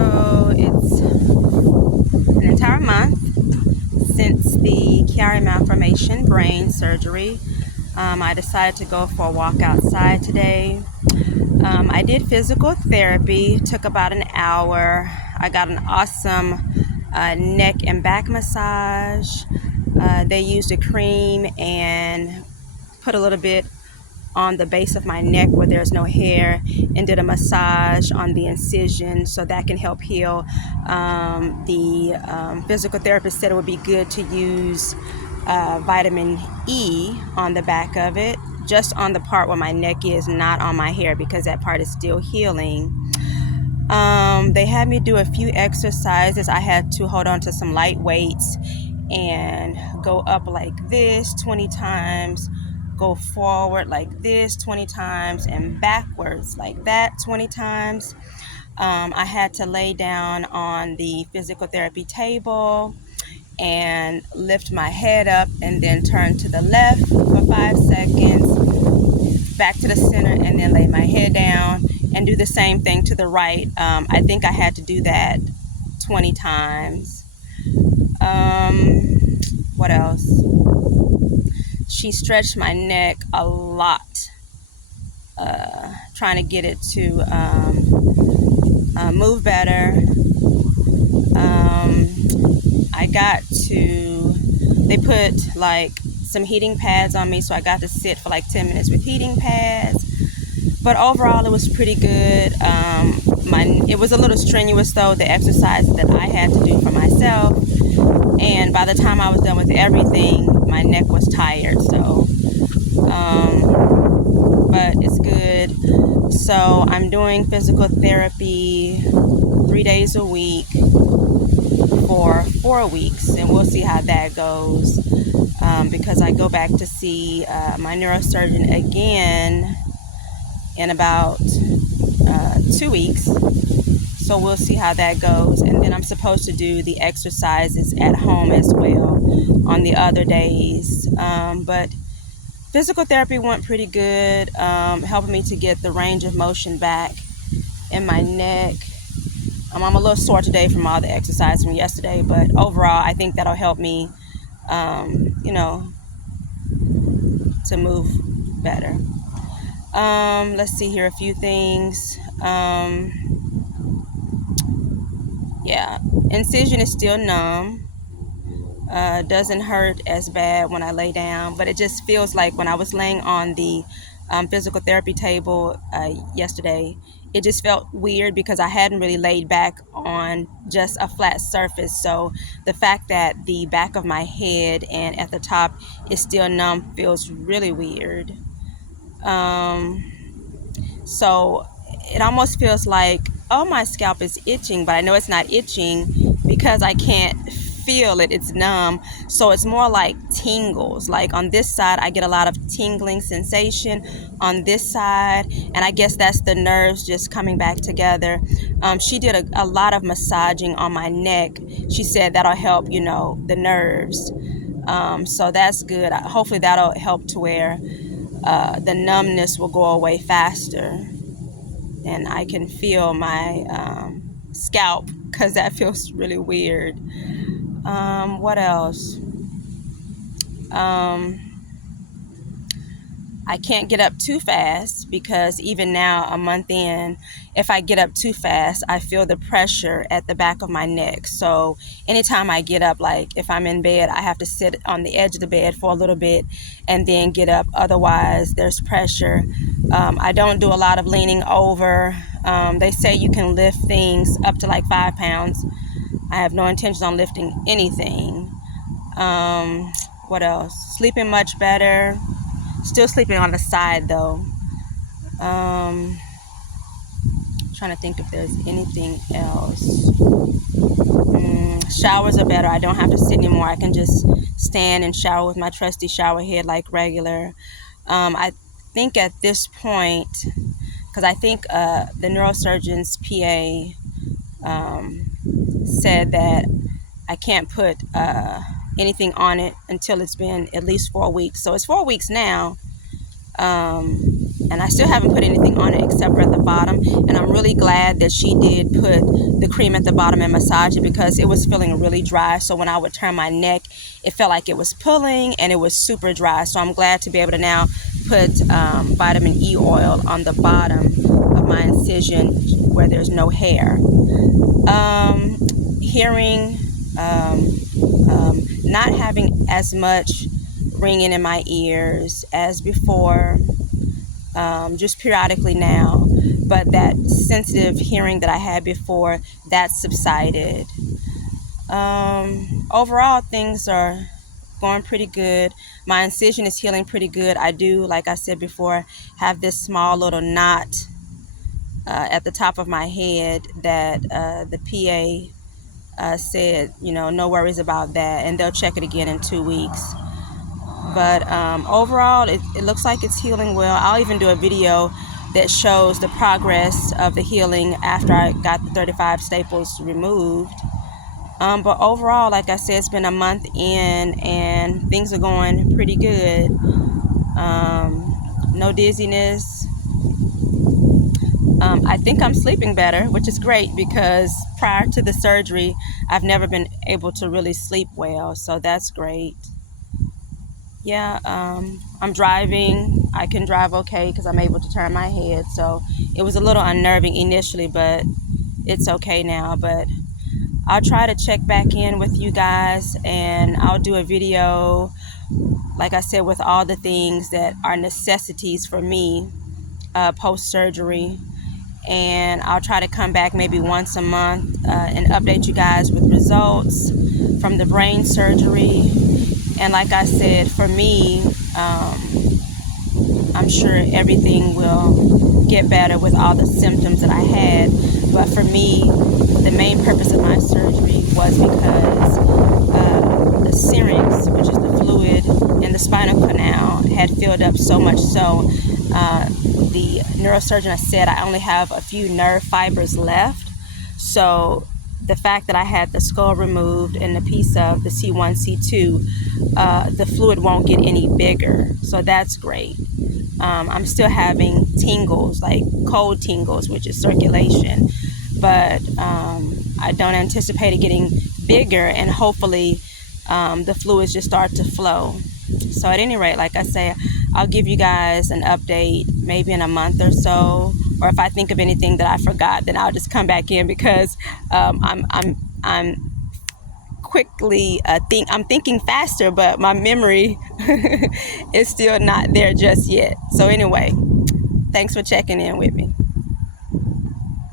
So it's an entire month since the Chiari Malformation brain surgery. I decided to go for a walk outside today. I did physical therapy, took about an hour. I got an awesome neck and back massage. They used a cream and put a little bit on the base of my neck where there's no hair, and did a massage on the incision so that can help heal. The physical therapist said it would be good to use vitamin E on the back of it, just on the part where my neck is, not on my hair, because that part is still healing. They had me do a few exercises. I had to hold on to some light weights and go up like this 20 times, go forward like this 20 times, and backwards like that 20 times. I had to lay down on the physical therapy table and lift my head up and then turn to the left for 5 seconds, back to the center, and then lay my head down and do the same thing to the right. I think I had to do that 20 times. What else? She stretched my neck a lot, trying to get it to move better. They put like some heating pads on me, so I got to sit for like 10 minutes with heating pads. But overall, it was pretty good. It was a little strenuous though, the exercise that I had to do for myself. And by the time I was done with everything, my neck was tired. So, but it's good. So I'm doing physical therapy 3 days a week for 4 weeks, and we'll see how that goes. Because I go back to see my neurosurgeon again in about 2 weeks. So we'll see how that goes. And then I'm supposed to do the exercises at home as well on the other days. But physical therapy went pretty good, helping me to get the range of motion back in my neck. I'm a little sore today from all the exercise from yesterday, but overall, I think that'll help me, to move better. Let's see here, a few things. Yeah, incision is still numb. Doesn't hurt as bad when I lay down, but it just feels like when I was laying on the physical therapy table yesterday, it just felt weird because I hadn't really laid back on just a flat surface. So the fact that the back of my head and at the top is still numb feels really weird. So it almost feels like, oh, my scalp is itching, but I know it's not itching because I can't feel it. It's numb. So it's more like tingles. Like on this side, I get a lot of tingling sensation on this side, and I guess that's the nerves just coming back together. She did a lot of massaging on my neck. She said that'll help, the nerves. So that's good. Hopefully that'll help to where the numbness will go away faster, and I can feel my scalp, because that feels really weird. What else? I can't get up too fast, because even now, a month in, if I get up too fast, I feel the pressure at the back of my neck. So anytime I get up, like if I'm in bed, I have to sit on the edge of the bed for a little bit and then get up. Otherwise, there's pressure. I don't do a lot of leaning over. They say you can lift things up to like 5 pounds. I have no intention on lifting anything. What else? Sleeping much better. Still sleeping on the side though. Trying to think if there's anything else. Showers are better. I don't have to sit anymore. I can just stand and shower with my trusty shower head like regular. I think at this point, because I think the neurosurgeon's PA said that I can't put anything on it until it's been at least 4 weeks. So it's 4 weeks now. and I still haven't put anything on it except for at the bottom. And I'm really glad that she did put the cream at the bottom and massage it, because it was feeling really dry. So when I would turn my neck, it felt like it was pulling and it was super dry. So I'm glad to be able to now put vitamin E oil on the bottom of my incision where there's no hair. Hearing, not having as much ringing in my ears as before, just periodically now, but that sensitive hearing that I had before, that subsided. Overall, things are going pretty good. My incision is healing pretty good. I do, like I said before, have this small little knot at the top of my head that the PA said, you know, no worries about that, and they'll check it again in 2 weeks. But overall, it looks like it's healing well. I'll even do a video that shows the progress of the healing after I got the 35 staples removed. But overall, like I said, it's been a month in and things are going pretty good. No dizziness. I think I'm sleeping better, which is great, because prior to the surgery, I've never been able to really sleep well. So that's great. Yeah, I'm driving. I can drive okay because I'm able to turn my head. So it was a little unnerving initially, but it's okay now. But I'll try to check back in with you guys, and I'll do a video, like I said, with all the things that are necessities for me post-surgery. And I'll try to come back maybe once a month and update you guys with results from the brain surgery. And like I said, for me, I'm sure everything will get better with all the symptoms that I had. But for me, the main purpose of my surgery was because the Syrinx, which is the fluid in the spinal canal, had filled up so much so the neurosurgeon said I only have a few nerve fibers left. So the fact that I had the skull removed and the piece of the C1, C2, the fluid won't get any bigger. So that's great. I'm still having tingles, like cold tingles, which is circulation. But I don't anticipate it getting bigger, and hopefully the fluids just start to flow. So at any rate, like I say, I'll give you guys an update maybe in a month or so, or if I think of anything that I forgot, then I'll just come back in, because I'm quickly I'm thinking faster, but my memory is still not there just yet. So anyway, thanks for checking in with me.